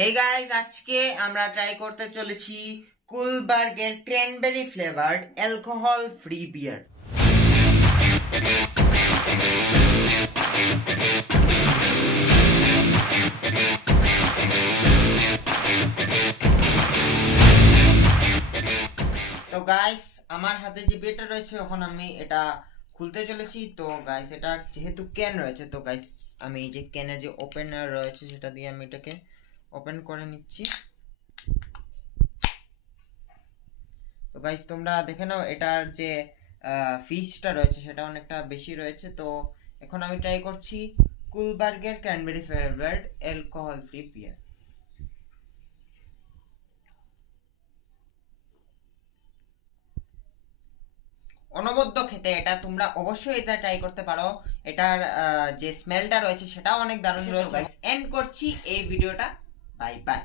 Hey guys, আজকে আমরা try করতে চলেছি কুলবার্গের ক্র্যানবেরি ফ্লেভারড অ্যালকোহল ফ্রি বিয়ার। তো গাইস, আমার হাতে যে বিয়ারটা রয়েছে এখন আমি এটা খুলতে চলেছি। তো গাইস, এটা যেহেতু ক্যান রয়েছে, তো গাইস আমি এই যে ক্যানের যে ওপেনার রয়েছে সেটা দিয়ে আমি এটাকে ওপেন করে নিচ্ছি। তো গাইস, তোমরা দেখে নাও এটার যে ফিসটা রয়েছে সেটা অনেকটা বেশি রয়েছে। তো এখন আমি ট্রাই করছি কুলবার্গের ক্র্যানবেরি ফ্লেভারড অ্যালকোহল ফ্রি বিয়ার। অনবদ্য খেতে, এটা তোমরা অবশ্যই এটা ট্রাই করতে পারো। এটার যে স্মেলটা রয়েছে সেটাও অনেক দারুণ রয়েছে। গাইস, এন্ড করছি এই ভিডিওটা। Bye bye.